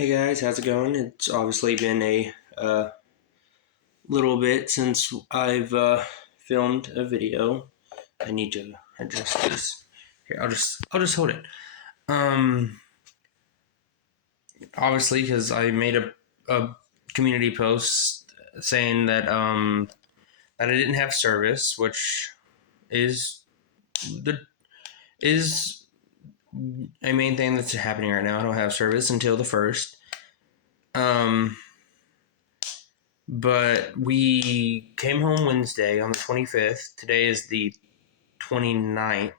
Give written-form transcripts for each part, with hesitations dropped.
Hey guys, how's it going? It's obviously been a little bit since I've filmed a video. I need to adjust this. Here, I'll just hold it. Um, Obviously, because I made a community post saying that I didn't have service, which is the is a main thing that's happening right now. I don't have service until the first. Um, But we came home Wednesday on the 25th. Today is the 29th.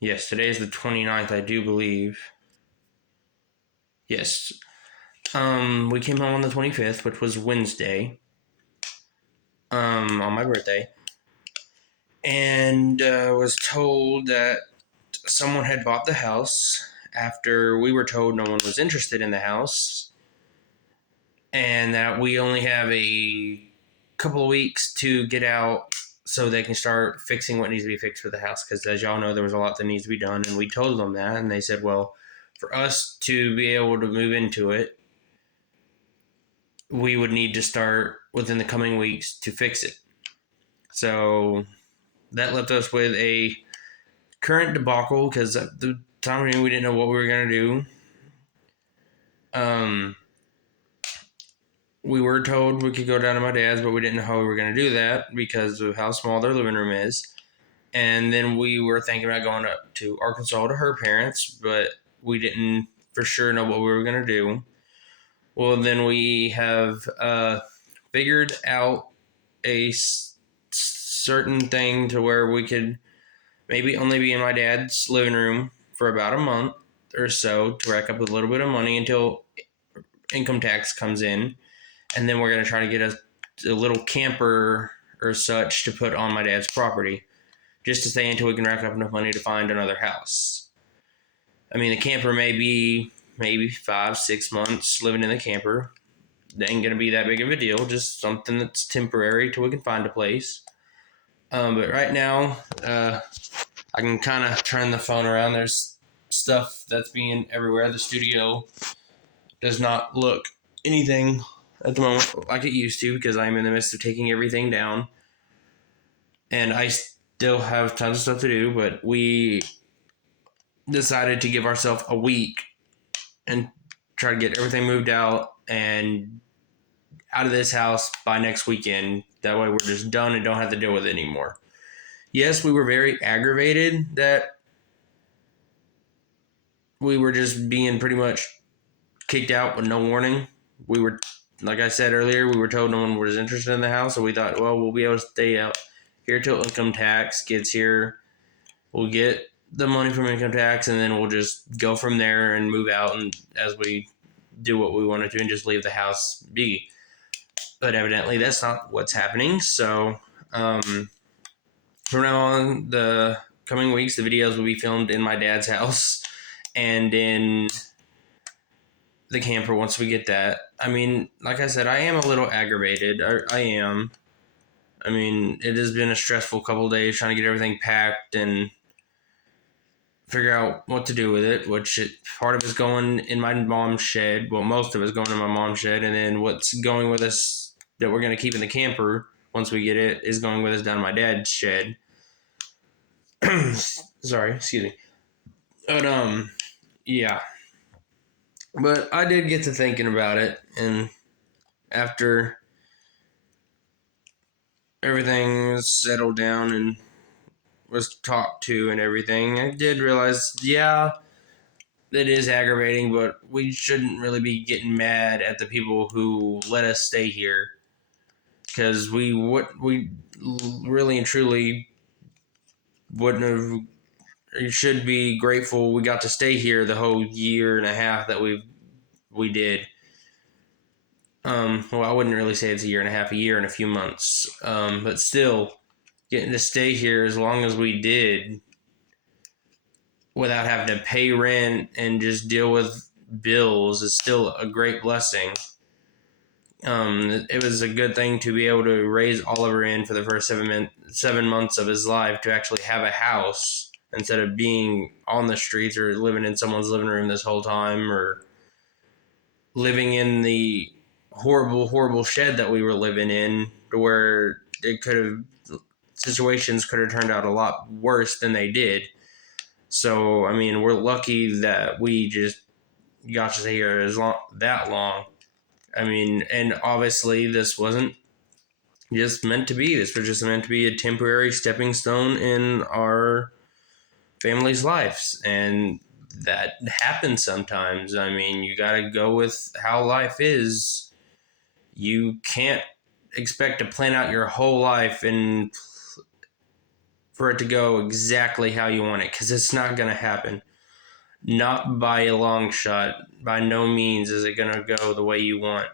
Yes, today is the 29th, I do believe. Yes. We came home on the 25th, which was Wednesday, on my birthday, and was told that someone had bought the house after we were told no one was interested in the house, and that we only have a couple of weeks to get out so they can start fixing what needs to be fixed with the house. Because as y'all know, there was a lot that needs to be done, and we told them that, and they said, well, for us to be able to move into it, we would need to start within the coming weeks to fix it. So that left us with a current debacle because at the time we didn't know what we were going to do. We were told we could go down to my dad's, but we didn't know how we were going to do that because of how small their living room is. And then we were thinking about going up to Arkansas to her parents, but we didn't for sure know what we were going to do. Well, then we have figured out a certain thing to where we could maybe only be in my dad's living room for about a month or so to rack up a little bit of money until income tax comes in. And then we're going to try to get a little camper or such to put on my dad's property just to stay until we can rack up enough money to find another house. I mean, the camper may be maybe 5-6 months living in the camper. It ain't going to be that big of a deal, just something that's temporary till we can find a place. But right now, I can kind of turn the phone around. There's stuff that's being everywhere. The studio does not look anything at the moment like it used to because I'm in the midst of taking everything down. And I still have tons of stuff to do, but we decided to give ourselves a week and try to get everything moved out and out of this house by next weekend. That way we're just done and don't have to deal with it anymore. Yes, we were very aggravated that we were just being pretty much kicked out with no warning. We were, like I said earlier, we were told no one was interested in the house, so we thought, well, we'll be able to stay out here till income tax gets here. We'll get the money from income tax, and then we'll just go from there and move out and as we do what we want to do and just leave the house be. But evidently that's not what's happening. So from now on, the coming weeks, the videos will be filmed in my dad's house and in the camper once we get that. I mean, like I said, I am a little aggravated. I am. I mean, it has been a stressful couple of days trying to get everything packed and figure out what to do with it, part of it's going in my mom's shed. Well, most of it's going in my mom's shed, and then what's going with us that we're going to keep in the camper once we get it is going with us down my dad's shed. Sorry, excuse me. But yeah. But I did get to thinking about it, and after everything was settled down and was talked to and everything, I did realize, yeah, it is aggravating, but we shouldn't really be getting mad at the people who let us stay here, because we really and truly wouldn't have. You should be grateful we got to stay here the whole year and a half that we did. Well, I wouldn't really say it's a year and a half, a year and a few months. But still, getting to stay here as long as we did without having to pay rent and just deal with bills is still a great blessing. It was a good thing to be able to raise Oliver in for the first 7 months of his life to actually have a house instead of being on the streets or living in someone's living room this whole time or living in the horrible shed that we were living in, to where situations could have turned out a lot worse than they did. So I mean, we're lucky that we just got to stay here that long. I mean, and obviously this wasn't just meant to be. This was just meant to be a temporary stepping stone in our family's lives, and that happens sometimes. I mean, you got to go with how life is. You can't expect to plan out your whole life and for it to go exactly how you want it, because it's not going to happen. Not by a long shot. By no means is it going to go the way you want.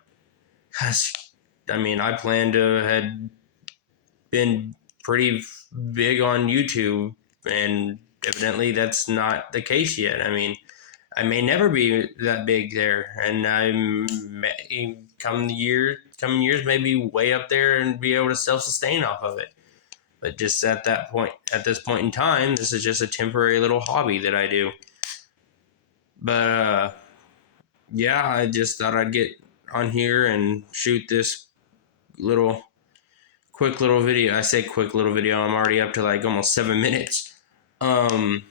I mean, I plan to had been pretty big on YouTube, and evidently that's not the case yet. I mean, I may never be that big there, and coming years, maybe way up there and be able to self sustain off of it. But just at this point in time, this is just a temporary little hobby that I do. But yeah, I just thought I'd get on here and shoot this little quick little video. I say quick little video. I'm already up to like almost 7 minutes. But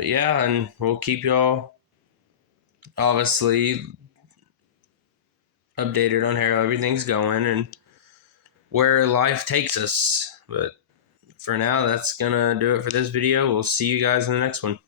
yeah, and we'll keep y'all obviously updated on how everything's going and where life takes us. But for now, that's gonna do it for this video. We'll see you guys in the next one.